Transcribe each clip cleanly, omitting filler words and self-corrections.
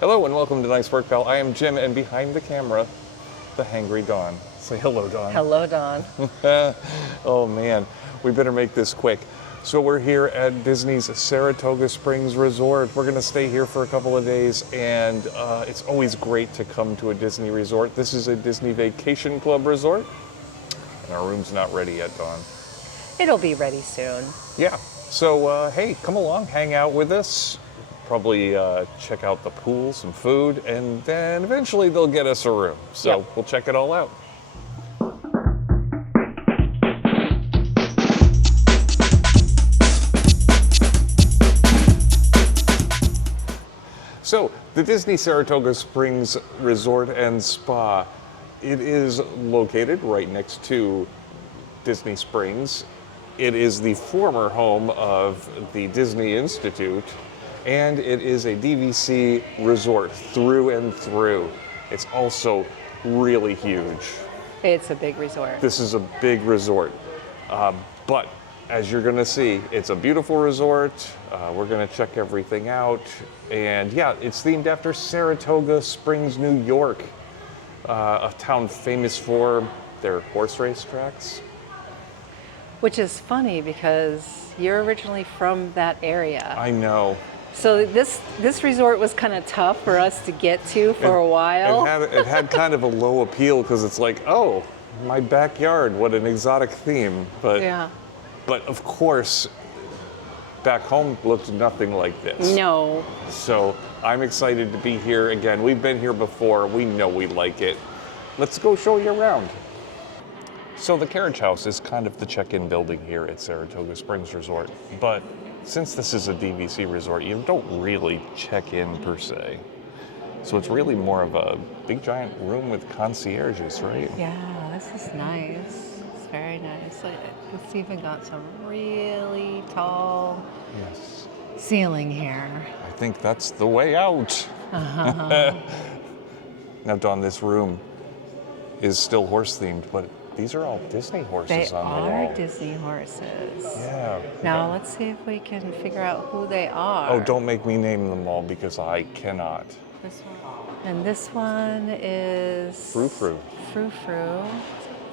Hello and welcome to Nice Work Pal. I am Jim, and behind the camera, the hangry Dawn. Say hello, Dawn. Hello, Dawn. Oh man, we better make this quick. So we're here at Disney's Saratoga Springs Resort. We're gonna stay here for a couple of days, and it's always great to come to a Disney resort. This is a Disney Vacation Club resort, and our room's not ready yet, Dawn. It'll be ready soon. Yeah, so hey, come along, hang out with us. Probably check out the pool, some food, and then eventually they'll get us a room. So Yep. We'll check it all out. So the Disney Saratoga Springs Resort and Spa, it is located right next to Disney Springs. It is the former home of the Disney Institute, and it is a DVC resort through and through. It's also really huge. It's a big resort. This is a big resort, but as you're gonna see, it's a beautiful resort. We're gonna check everything out, and yeah, it's themed after Saratoga Springs, New York, a town famous for their horse race tracks. Which is funny because you're originally from that area. I know. So this resort was kind of tough for us to get to for a while. It had kind of a low appeal because it's like, oh, my backyard, what an exotic theme. But Yeah. But of course, back home looked nothing like this. No. So I'm excited to be here again. We've been here before. We know we like it. Let's go show you around. So the carriage house is kind of the check-in building here at Saratoga Springs Resort. But since this is a DVC resort, you don't really check in per se. So it's really more of a big giant room with concierges, right? Yeah, this is nice. It's very nice. It's even got some really tall Yes. ceiling here. I think that's the way out. Uh-huh. Now, Dawn, this room is still horse themed, but these are all Disney horses They on the wall. are Disney horses. Yeah. Now let's see if we can figure out who they are. Oh, don't make me name them all because I cannot. This one. And this one is Frou Frou. Frou Frou.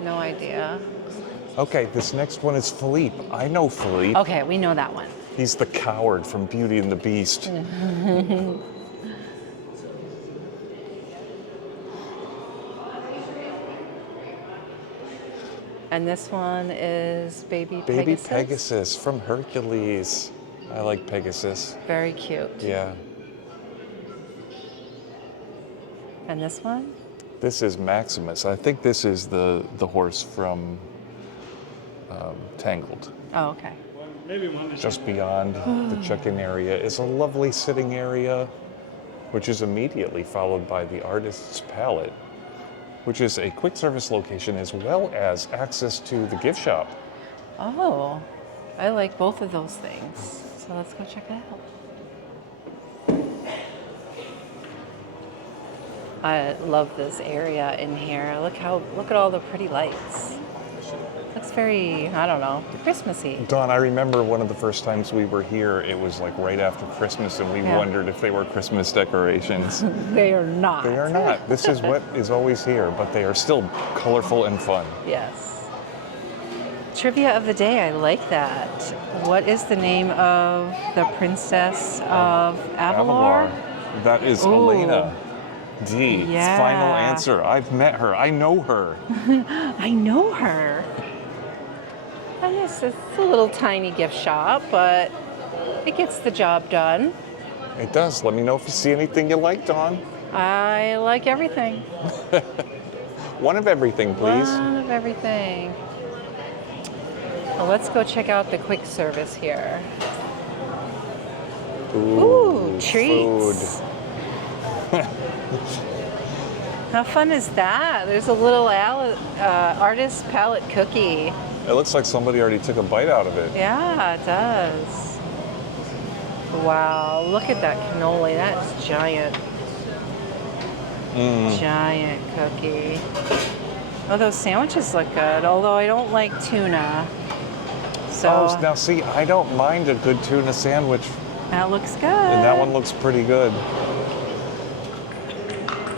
No idea. Okay, this next one is Philippe. I know Philippe. Okay, we know that one. He's the coward from Beauty and the Beast. And this one is Baby Pegasus. Baby Pegasus from Hercules. I like Pegasus. Very cute. Yeah. And this one? This is Maximus. I think this is the horse from Tangled. Oh, okay. Just beyond the check-in area is a lovely sitting area, which is immediately followed by the Artist's Palette, which is a quick service location as well as access to the gift shop. Oh, I like both of those things. So let's go check it out. I love this area in here. Look at all the pretty lights. Looks very, I don't know, Christmassy. Dawn, I remember one of the first times we were here, it was like right after Christmas, and we Yeah. wondered if they were Christmas decorations. They are not. They are not. This is what is always here, but they are still colorful and fun. Yes. Trivia of the day, I like that. What is the name of the princess of Avalor? That is Ooh. Elena. D. Yeah. Final answer. I've met her. I know her. I know her. And it's a little tiny gift shop, but it gets the job done. It does. Let me know if you see anything you like, Dawn. I like everything. One of everything, please. One of everything. Well, let's go check out the quick service here. Ooh, treats. Food. How fun is that? There's a little artist's palette cookie. It looks like somebody already took a bite out of it. Yeah, it does. Wow, look at that cannoli. That's giant. Giant cookie. Oh, those sandwiches look good, although I don't like tuna. So Oh, now see, I don't mind a good tuna sandwich, that looks good. and that one looks pretty good.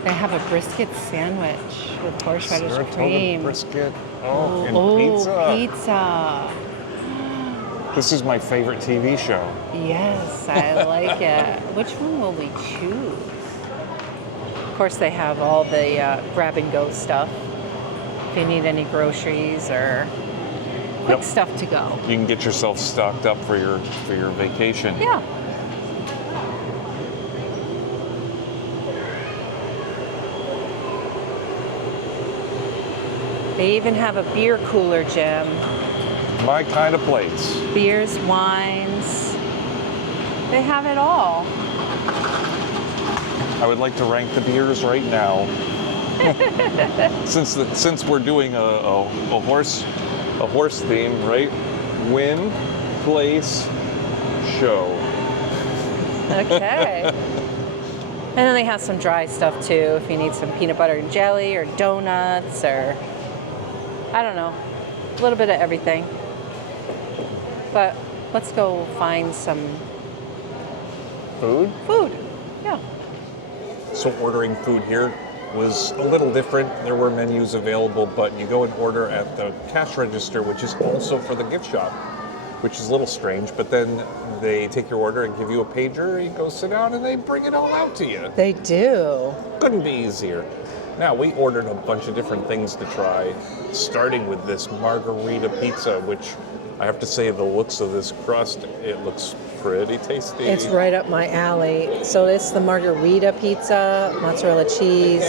They have a brisket sandwich with horseradish Saratoga cream. brisket. Oh, and Oh, pizza. pizza. This is my favorite TV show. Yes, I like it. Which one will we choose? Of course, they have all the grab and go stuff. If you need any groceries or quick stuff to go. You can get yourself stocked up for your vacation. Yeah. They even have a beer cooler, Jim. My kind of place. Beers, wines. They have it all. I would like to rank the beers right now. Since we're doing a horse theme, right? Win, place, show. Okay. And then they have some dry stuff too, if you need some peanut butter and jelly or donuts or, I don't know, a little bit of everything. But let's go find some Food? food. Yeah. So ordering food here was a little different. There were menus available, but you go and order at the cash register, which is also for the gift shop, which is a little strange. But then they take your order and give you a pager. You go sit down and they bring it all out to you. They do. Couldn't be easier. Now, we ordered a bunch of different things to try, starting with this margarita pizza, which I have to say the looks of this crust, it looks pretty tasty. It's right up my alley. So it's the margarita pizza, mozzarella cheese,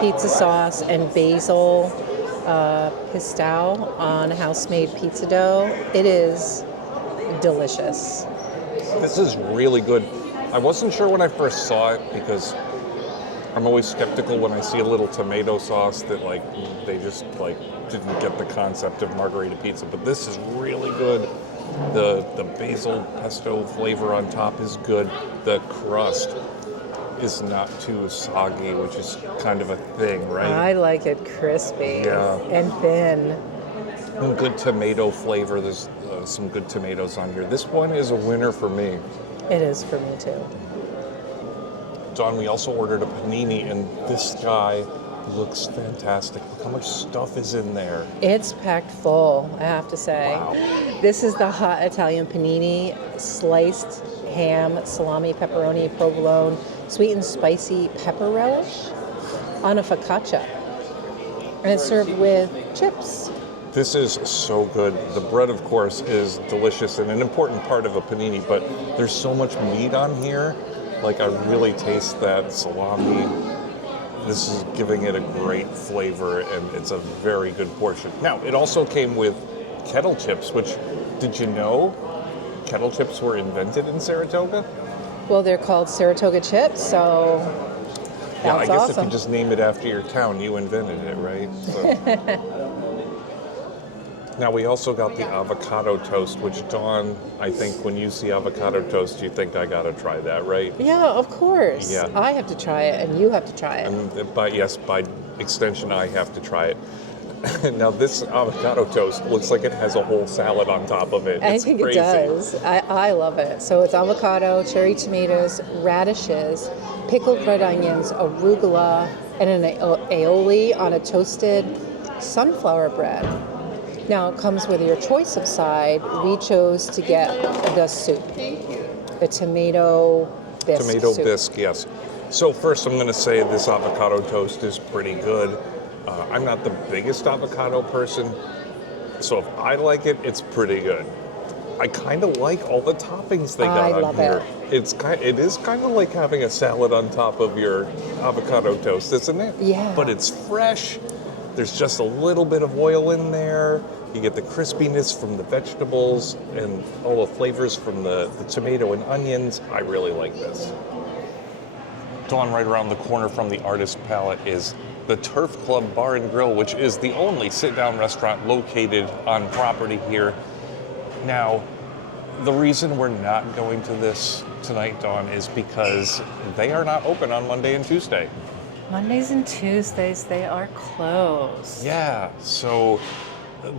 pizza sauce, and basil pistao on house-made pizza dough. It is delicious. This is really good. I wasn't sure when I first saw it because I'm always skeptical when I see a little tomato sauce that like they just like didn't get the concept of margarita pizza, but this is really good. The basil pesto flavor on top is good. The crust is not too soggy, which is kind of a thing, right? I like it crispy and thin. And good tomato flavor. There's some good tomatoes on here. This one is a winner for me. It is for me too. Dawn, we also ordered a panini, and this guy looks fantastic. Look how much stuff is in there. It's packed full, I have to say. Wow. This is the hot Italian panini, sliced ham, salami, pepperoni, provolone, sweet and spicy pepper relish on a focaccia. And it's served with chips. This is so good. The bread, of course, is delicious and an important part of a panini, but there's so much meat on here. Like, I really taste that salami. This is giving it a great flavor, and it's a very good portion. Now, it also came with kettle chips, which, did you know kettle chips were invented in Saratoga? Well, they're called Saratoga chips, so Yeah, I that's guess awesome. if you just name it after your town, you invented it, right? So. Now, we also got the avocado toast, which, Dawn, I think when you see avocado toast, you think I gotta try that, right? Yeah, of course. Yeah. I have to try it, and you have to try it. And by extension, I have to try it. Now, this avocado toast looks like it has a whole salad on top of it. I It's think crazy. it does. I love it. So it's avocado, cherry tomatoes, radishes, pickled red onions, arugula, and an aioli on a toasted sunflower bread. Now it comes with your choice of side. We chose to get the soup, the tomato bisque Tomato soup. bisque, yes. So first, I'm going to say this avocado toast is pretty good. I'm not the biggest avocado person, so if I like it, it's pretty good. I kind of like all the toppings they got I on love here. it. It is kind of like having a salad on top of your avocado toast, isn't it? Yeah. But it's fresh. There's just a little bit of oil in there. You get the crispiness from the vegetables and all the flavors from the tomato and onions. I really like this. Dawn, right around the corner from the Artist Palette is the Turf Club Bar and Grill, which is the only sit-down restaurant located on property here. Now, the reason we're not going to this tonight, Dawn, is because they are not open on Monday and Tuesday. Mondays and Tuesdays, they are closed. Yeah, so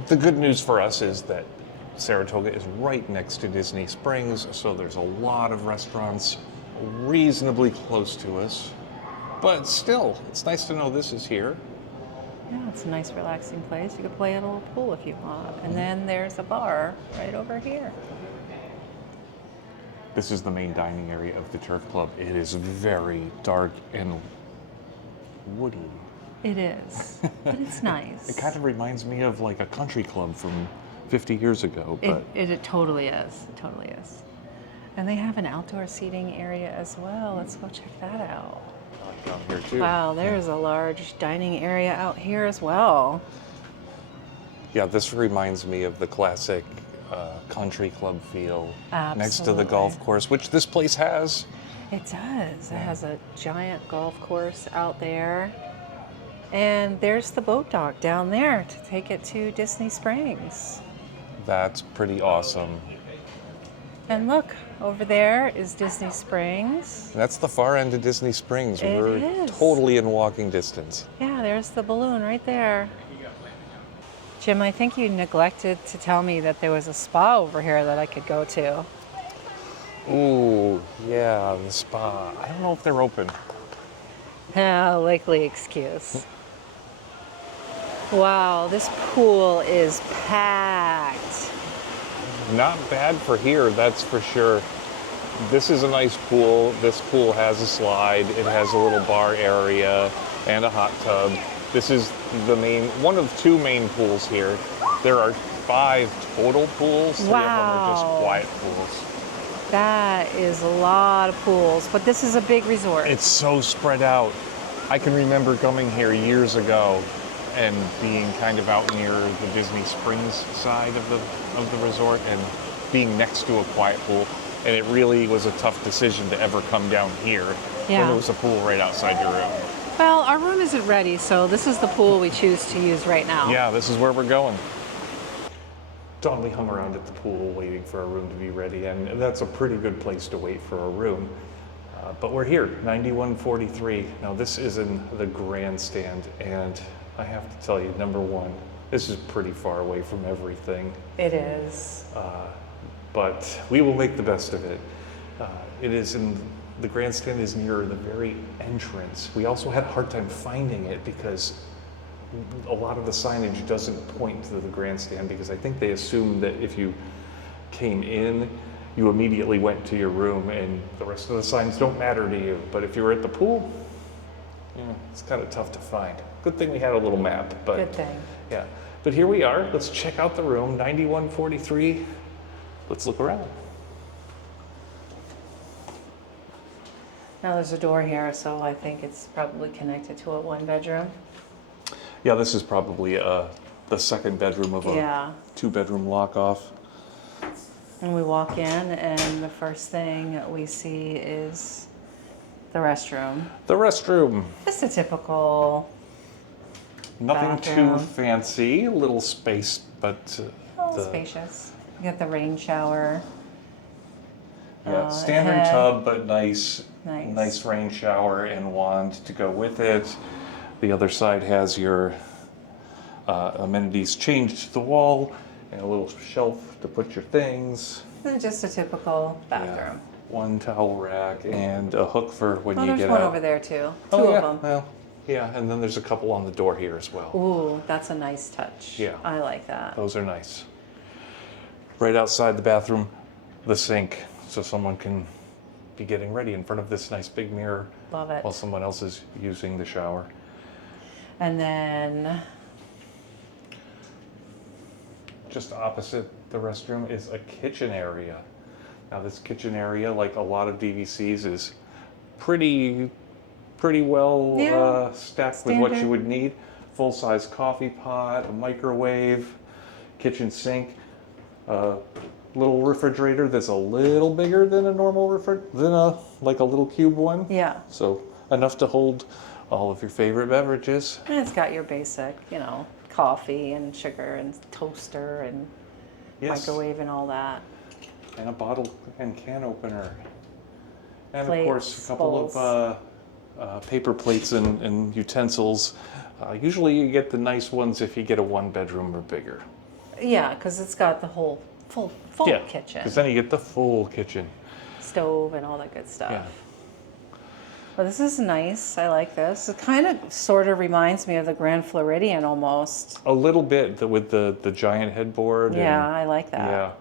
the good news for us is that Saratoga is right next to Disney Springs, so there's a lot of restaurants reasonably close to us. but still, it's nice to know this is here. Yeah, it's a nice relaxing place. You could play at a little pool if you want. And then there's a bar right over here. This is the main dining area of the Turf Club. It is very dark and woody. It is, but it's nice. It kind of reminds me of like a country club from 50 years ago. But It totally is. It totally is. And they have an outdoor seating area as well. Let's go check that out. down here too. Wow, there's a large dining area out here as well. Yeah, this reminds me of the classic country club feel next to the golf course, which this place has. It does. It has a giant golf course out there. And there's the boat dock down there to take it to Disney Springs. That's pretty awesome. And look, over there is Disney Springs. That's the far end of Disney Springs. It We're is. totally in walking distance. Yeah, there's the balloon right there. Jim, I think you neglected to tell me that there was a spa over here that I could go to. Ooh, yeah, the spa. I don't know if they're open. Likely excuse. Wow, this pool is packed. Not bad for here, that's for sure. This is a nice pool. This pool has a slide. It has a little bar area and a hot tub. This is the one of two main pools here. There are 5 total pools. 3 of them are just quiet pools. That is a lot of pools, but this is a big resort. It's so spread out. I can remember coming here years ago and being kind of out near the Disney Springs side of the resort and being next to a quiet pool. And it really was a tough decision to ever come down here when there was a pool right outside your room. Well, our room isn't ready, so this is the pool we choose to use right now. Yeah, this is where we're going. Dawn, we hung around at the pool waiting for our room to be ready, and that's a pretty good place to wait for a room. But we're here, 9143. Now this is in the grandstand, and I have to tell you, number one, this is pretty far away from everything. It is. But we will make the best of it. The grandstand is near the very entrance. We also had a hard time finding it because a lot of the signage doesn't point to the grandstand, because I think they assumed that if you came in, you immediately went to your room and the rest of the signs don't matter to you. But if you were at the pool, it's kind of tough to find. Good thing we had a little map. But Good thing. Yeah. But here we are. Let's check out the room, 9143. Let's look around. Now there's a door here, so I think it's probably connected to a 1-bedroom. Yeah, this is probably the second bedroom of a 2-bedroom lock-off. And we walk in, and the first thing we see is the restroom. The restroom. Just a typical Nothing bathroom. too fancy, a little space, but Spacious. You got the rain shower. standard head. tub, but nice Nice. rain shower and wand to go with it. The other side has your amenities changed to the wall and a little shelf to put your things. And just a typical bathroom. One towel rack and a hook for when you There's get one out. over there too. Oh, Two yeah. of them. Well, yeah, and then there's a couple on the door here as well. Ooh, that's a nice touch. Yeah. I like that. Those are nice. Right outside the bathroom, the sink, so someone can be getting ready in front of this nice big mirror Love it. while someone else is using the shower. And then Just opposite the restroom is a kitchen area. Now this kitchen area, like a lot of DVCs, is pretty well stacked with what you standard. would need. Full-size coffee pot, a microwave, kitchen sink, a little refrigerator that's a little bigger than a normal like a little cube one. yeah. So enough to hold all of your favorite beverages. And it's got your basic, coffee and sugar and toaster and Yes. microwave and all that. And a bottle and can opener. And Plates, of course, a couple of paper plates and utensils. Usually you get the nice ones if you get a 1-bedroom or bigger. Yeah, because it's got the whole full kitchen, because then you get the full kitchen. stove and all that good stuff. Yeah. Well, this is nice. I like this. It kind of sort of reminds me of the Grand Floridian almost. A little bit with the giant headboard. Yeah, and, I like that.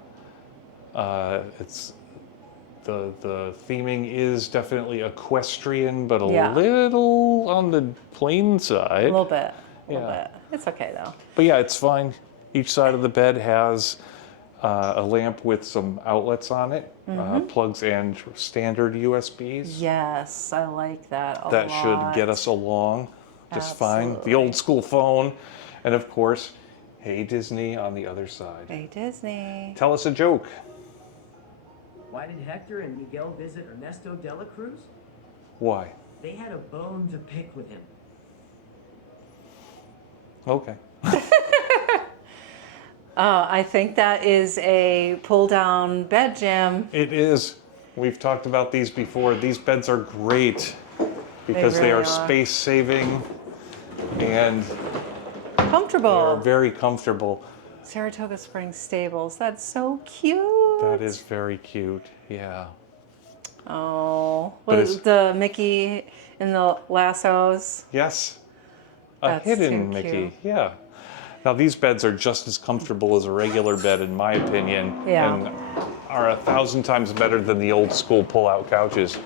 yeah. It's the theming is definitely equestrian, but a Yeah. little on the plain side. A little bit. A little Yeah. bit. It's okay though. But yeah, it's fine. Each side of the bed has a lamp with some outlets on it, plugs and standard USBs. Yes, I like that a lot. That should get us along just fine. The Absolutely. old school phone, and of course, Hey Disney on the other side. Hey, Disney. Tell us a joke. Why did Hector and Miguel visit Ernesto de la Cruz? Why? They had a bone to pick with him. Okay. I think that is a pull-down bed, Jim. It is. We've talked about these before. These beds are great because they really are are. space saving and they're Comfortable. very comfortable. Saratoga Springs Stables. That's so cute. That is very cute. Yeah. Oh, But was the Mickey in the lassos? Yes. A That's hidden too Mickey. cute. Yeah. Now these beds are just as comfortable as a regular bed in my opinion. Yeah. And are 1,000 times better than the old school pull-out couches.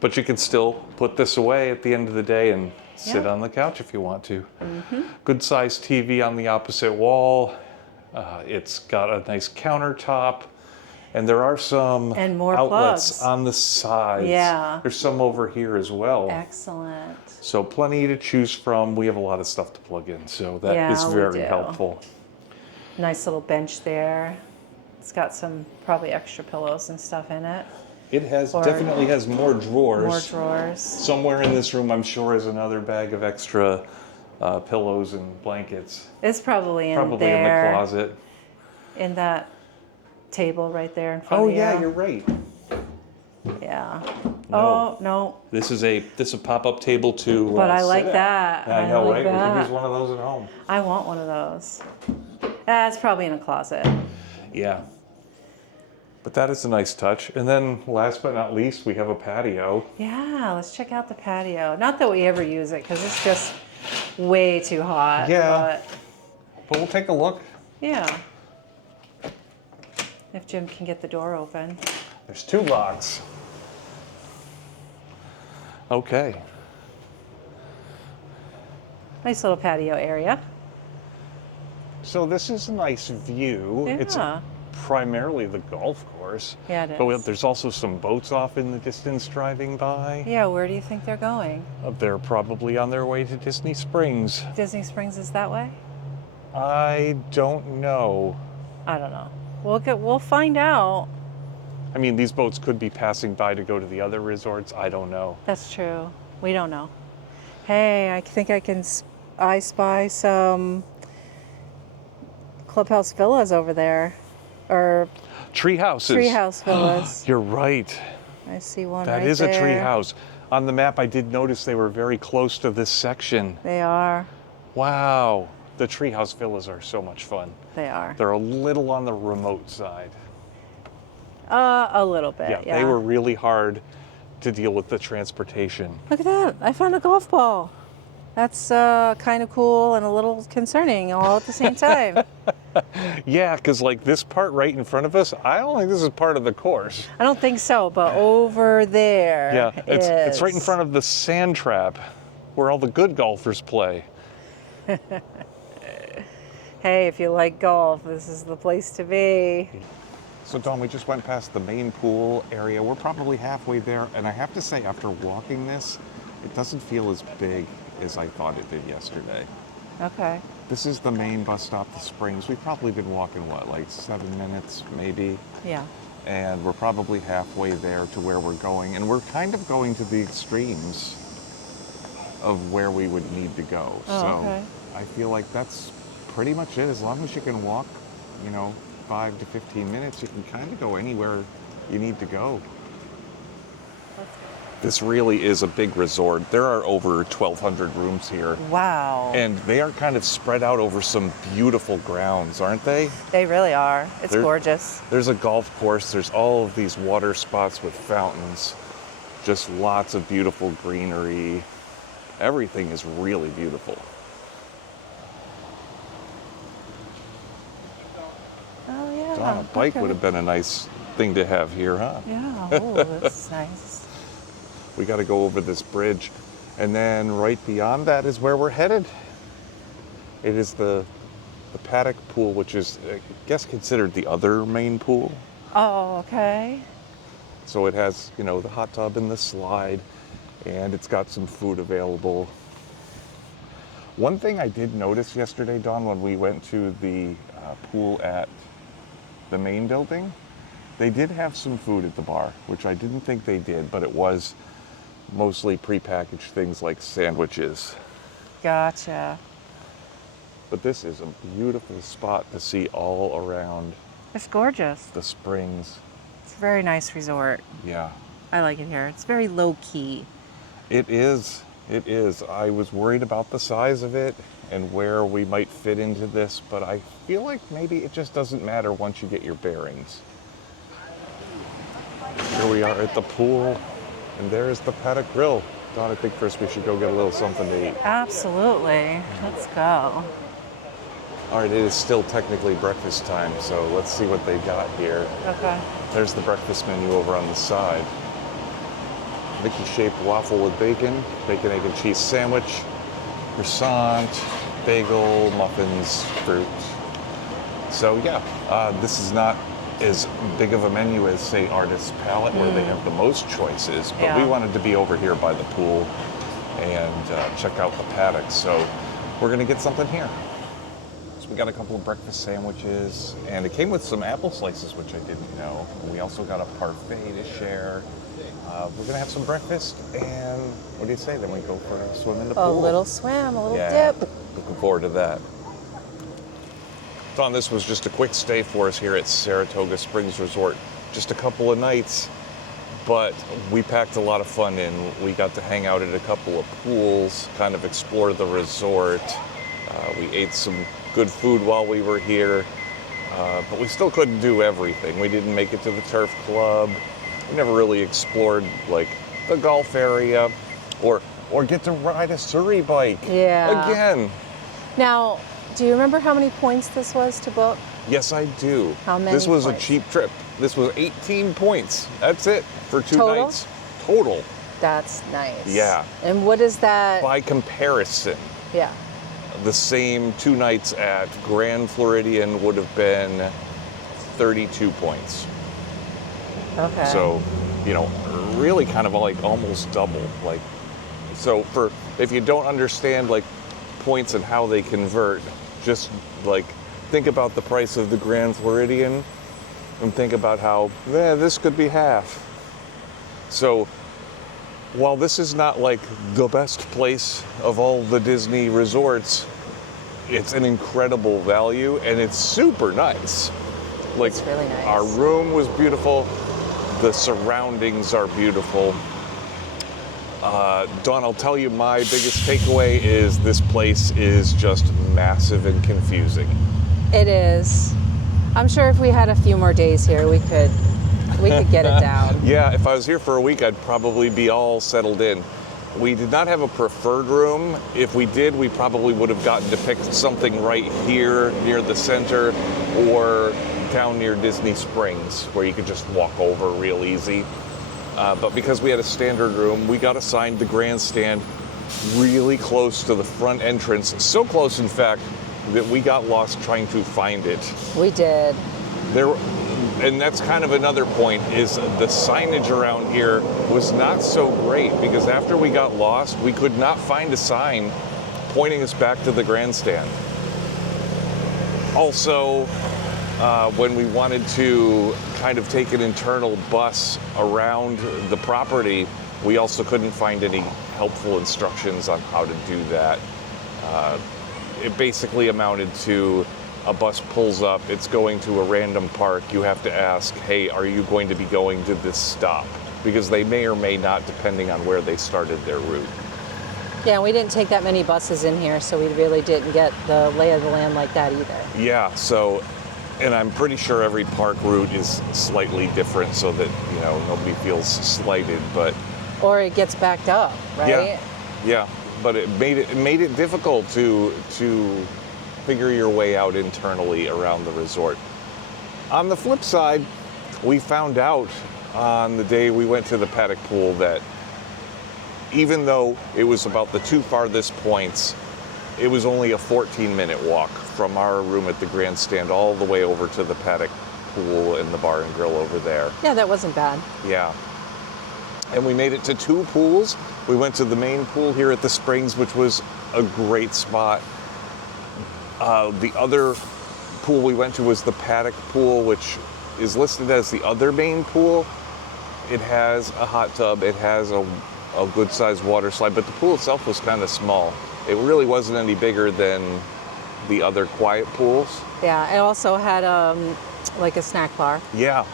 But you can still put this away at the end of the day and sit Yeah. on the couch if you want to. Good sized TV on the opposite wall. It's got a nice countertop. And there are some And more outlets plugs. on the sides. Yeah. There's some over here as well. Excellent. So plenty to choose from. We have a lot of stuff to plug in, so that Yeah, is we very do. helpful. Nice little bench there. It's got some probably extra pillows and stuff in it. It has Or- definitely has more drawers. More drawers. Somewhere in this room, I'm sure, is another bag of extra pillows and blankets. It's probably in Probably there. in the closet. In that table right there in front Oh of you. yeah, you're right. Yeah. No. Oh, no. This is a pop-up table to. But I sit like at. that. I I know, like right? We that. could use one of those at home. I want one of those. That's probably in a closet. Yeah. But that is a nice touch. And then, last but not least, we have a patio. Yeah, let's check out the patio. Not that we ever use it because it's just way too hot. Yeah. But we'll take a look. But yeah. If Jim can get the door open. There's 2 locks. Okay. Nice little patio area. So this is a nice view. It's Yeah. primarily the golf course. Yeah, it But is. there's also some boats off in the distance driving by. Yeah, where do you think they're going? They're probably on their way to Disney Springs. Disney Springs is that way? I don't know. I don't know. We'll find out. I mean, these boats could be passing by to go to the other resorts. I don't know. That's true. We don't know. Hey, I think I spy some clubhouse villas over there, or Tree houses. treehouse villas. You're right. I see one That right is there. a tree house. On the map, I did notice they were very close to this section. They are. Wow. The treehouse villas are so much fun. They are. They're a little on the remote side. A little bit. Yeah. They were really hard to deal with the transportation. Look at that! I found a golf ball. That's kind of cool and a little concerning all at the same time. Yeah, because like this part right in front of us, I don't think this is part of the course. I don't think so, but over there. Yeah, it's right in is. front of the sand trap where all the good golfers play. Hey, if you like golf, this is the place to be. So Dawn, we just went past the main pool area. We're probably halfway there, and I have to say, after walking this, it doesn't feel as big as I thought it did yesterday. Okay. This is the main bus stop, the Springs. We've probably been walking, what, like 7 minutes, maybe? Yeah. And we're probably halfway there to where we're going. And we're kind of going to the extremes of where we would need to go. Oh, so okay. I feel like that's pretty much it. As long as you can walk, 5 to 15 minutes, you can kind of go anywhere you need to go. This really is a big resort. There are over 1,200 rooms here. Wow. And they are kind of spread out over some beautiful grounds, aren't they? They really are. It's They're- gorgeous. There's a golf course. There's all of these water spots with fountains. Just lots of beautiful greenery. Everything is really beautiful. Oh yeah. Don, a bike would have been a nice thing to have here, huh? Yeah. Oh, that's nice. We got to go over this bridge. And then right beyond that is where we're headed. It is the paddock pool, which is, I guess, considered the other main pool. Oh, okay. So it has, you know, the hot tub and the slide, and it's got some food available. One thing I did notice yesterday, Dawn, when we went to the pool at the main building, they did have some food at the bar, which I didn't think they did, but it was mostly prepackaged things like sandwiches. Gotcha. But this is a beautiful spot to see all around It's gorgeous. the springs. It's a very nice resort. Yeah, I like it here. It's very low key. it is. It is. I was worried about the size of it and where we might fit into this, but I feel like maybe it just doesn't matter once you get your bearings. Here we are at the pool, and there's the paddock grill. Dawn, I think first we should go get a little something to eat. Absolutely. Let's go. All right, it is still technically breakfast time, so let's see what they got here. Okay. There's the breakfast menu over on the side. Mickey-shaped waffle with bacon, bacon, egg, and cheese sandwich, croissant, bagel, muffins, fruit. So yeah, this is not as big of a menu as, say, Artist's Palette, where they have the most choices, but we Yeah. wanted to be over here by the pool and check out the paddock, so we're gonna get something here. So we got a couple of breakfast sandwiches, and it came with some apple slices, which I didn't know. We also got a parfait to share. We're gonna have some breakfast, and what do you say? Then we go for a swim in the A pool. little swim, a little Yeah, dip. looking forward to that. Thought this was just a quick stay for us here at Saratoga Springs Resort. Just a couple of nights, but we packed a lot of fun in. We got to hang out at a couple of pools, kind of explore the resort. We ate some good food while we were here, but we still couldn't do everything. We didn't make it to the turf club. We never really explored like the golf area, or get to ride a Surrey bike. Yeah. Again. Now, do you remember how many points this was to book? Yes, I do. How many This was points? a cheap trip. This was 18 points. That's it for 2 Total? nights. Total. That's nice. Yeah. And what is that? By comparison, Yeah. the same 2 nights at Grand Floridian would have been 32 points. Okay. So, you know, really kind of like almost double. Like, so for, if you don't understand like points and how they convert, just like think about the price of the Grand Floridian and think about how, this could be half. So while this is not like the best place of all the Disney resorts, it's an incredible value and it's super nice. Like, It's really nice. our room was beautiful. The surroundings are beautiful. Dawn, I'll tell you my biggest takeaway is this place is just massive and confusing. It is. I'm sure if we had a few more days here, we could get it down. Yeah, if I was here for a week, I'd probably be all settled in. We did not have a preferred room. If we did, we probably would have gotten to pick something right here near the center or down near Disney Springs where you could just walk over real easy. But because we had a standard room, we got assigned the grandstand really close to the front entrance. So close, in fact, that we got lost trying to find it. We did. And that's kind of another point, is the signage around here was not so great, because after we got lost, we could not find a sign pointing us back to the grandstand. Also, when we wanted to kind of take an internal bus around the property, we also couldn't find any helpful instructions on how to do that. It basically amounted to a bus pulls up, it's going to a random park, you have to ask, hey, are you going to be going to this stop? Because they may or may not, depending on where they started their route. Yeah, we didn't take that many buses in here, so we really didn't get the lay of the land like that either. Yeah, so, and I'm pretty sure every park route is slightly different so that, you know, nobody feels slighted, but or it gets backed up, right? Yeah. But it made it difficult to figure your way out internally around the resort. On the flip side, we found out on the day we went to the paddock pool that even though it was about the two farthest points, it was only a 14-minute walk from our room at the grandstand all the way over to the paddock pool and the bar and grill over there. Yeah, that wasn't bad. Yeah. And we made it to two pools. We went to the main pool here at the Springs, which was a great spot. The other pool we went to was the paddock pool, which is listed as the other main pool. It has a hot tub. It has a good-sized water slide, but the pool itself was kind of small. It really wasn't any bigger than the other quiet pools. Yeah, it also had like a snack bar. Yeah,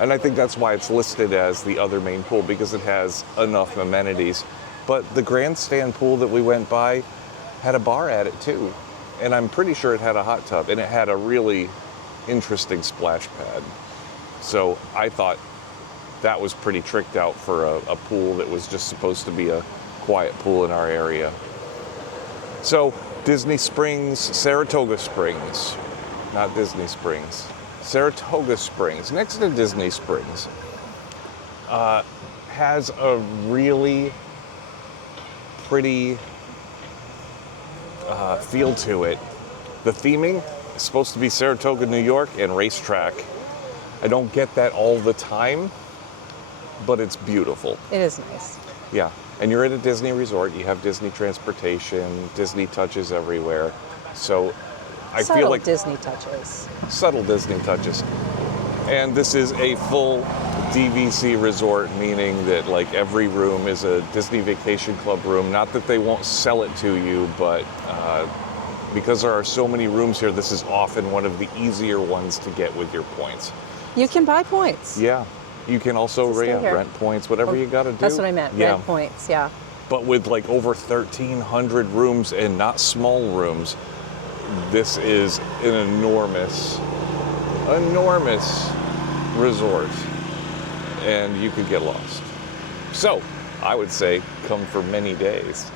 and I think that's why it's listed as the other main pool, because it has enough amenities. But the grandstand pool that we went by had a bar at it too. And I'm pretty sure it had a hot tub, and it had a really interesting splash pad. So I thought that was pretty tricked out for a pool that was just supposed to be a quiet pool in our area. So Disney Springs, Saratoga Springs, not Disney Springs. Saratoga Springs, next to Disney Springs, has a really pretty feel to it. The theming is supposed to be Saratoga, New York, and racetrack. I don't get that all the time, but it's beautiful. It is nice. Yeah, and you're at a Disney resort. You have Disney transportation, Disney touches everywhere. So I feel like Disney touches. Subtle Disney touches. And this is a full DVC resort, meaning that like every room is a Disney Vacation Club room. Not that they won't sell it to you, but because there are so many rooms here, this is often one of the easier ones to get with your points. You can buy points. Yeah, you can also here. rent points, whatever you got to do. That's what I meant, Yeah. rent points, yeah. But with like over 1,300 rooms and not small rooms, this is an enormous resort, and you could get lost. So I would say come for many days.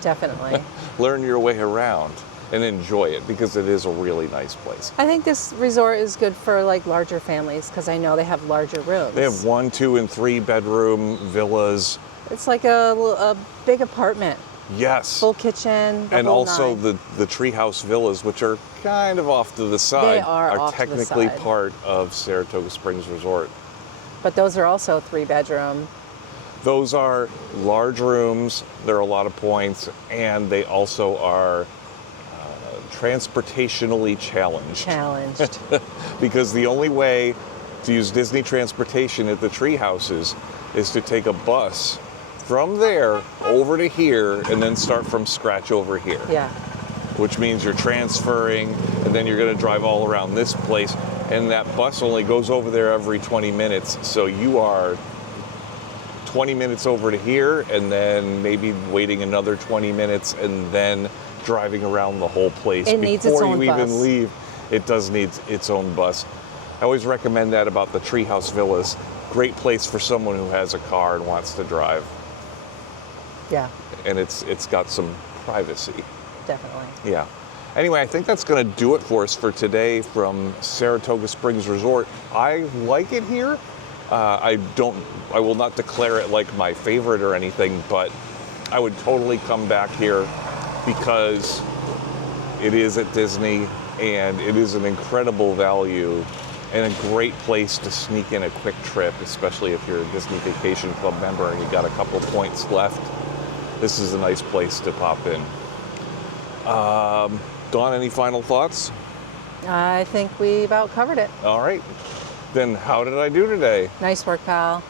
Definitely. Learn your way around and enjoy it, because it is a really nice place. I think this resort is good for like larger families, because I know they have larger rooms. They have 1, 2, and 3 bedroom villas. It's like a big apartment. Yes. Full kitchen, the and whole also nine. the treehouse villas, which are kind of off to the side, They are off to the technically side. part of Saratoga Springs Resort. But those are also 3-bedroom. Those are large rooms. There are a lot of points, and they also are transportationally challenged. Because the only way to use Disney transportation at the tree houses is to take a bus from there over to here and then start from scratch over here. Yeah. Which means you're transferring, and then you're going to drive all around this place, and that bus only goes over there every 20 minutes. So you are 20 minutes over to here, and then maybe waiting another 20 minutes, and then driving around the whole place. It needs its own Before you bus. even leave, it does need its own bus. I always recommend that about the Treehouse Villas. Great place for someone who has a car and wants to drive. Yeah, And it's got some privacy. definitely. Yeah. Anyway, I think that's going to do it for us for today from Saratoga Springs Resort. I like it here. I will not declare it like my favorite or anything, but I would totally come back here because it is at Disney and it is an incredible value and a great place to sneak in a quick trip, especially if you're a Disney Vacation Club member and you got a couple points left. This is a nice place to pop in. Dawn, any final thoughts? I think we about covered it. All right. Then how did I do today? Nice work, pal.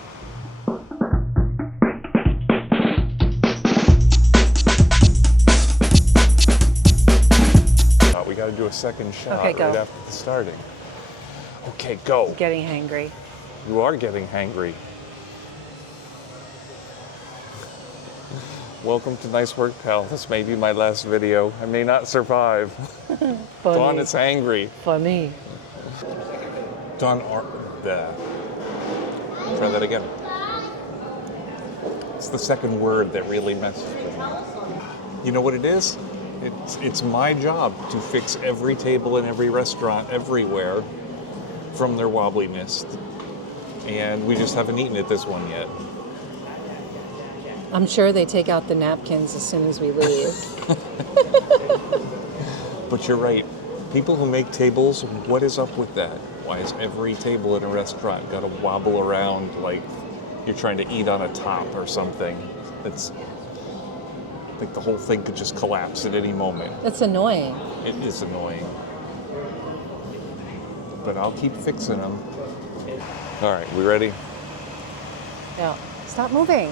We got to do a second shot Okay, go. right after the starting. Okay, go. Getting hangry. You are getting hangry. Welcome to Nice Work, Pal. This may be my last video. I may not survive. Funny. Dawn is angry. Funny. Dawn, try that again. It's the second word that really messes with me. You know what it is? It's my job to fix every table in every restaurant everywhere from their wobbliness. And we just haven't eaten at this one yet. I'm sure they take out the napkins as soon as we leave. But you're right. People who make tables, what is up with that? Why is every table in a restaurant got to wobble around like you're trying to eat on a top or something? It's like the whole thing could just collapse at any moment. It's annoying. It is annoying. But I'll keep fixing them. All right, we ready? Yeah. Stop moving.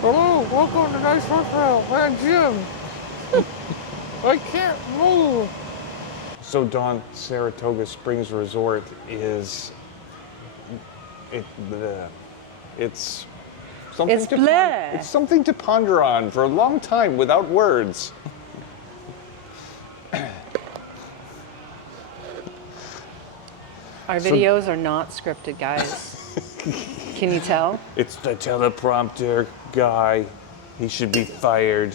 Hello, welcome to Nice Restaurant. Man, Jim. I can't move. So, Dawn, Saratoga Springs Resort is it's something It's bleh. it's something to ponder on for a long time without words. Our videos are not scripted, guys. Can you tell? It's the teleprompter guy. He should be fired.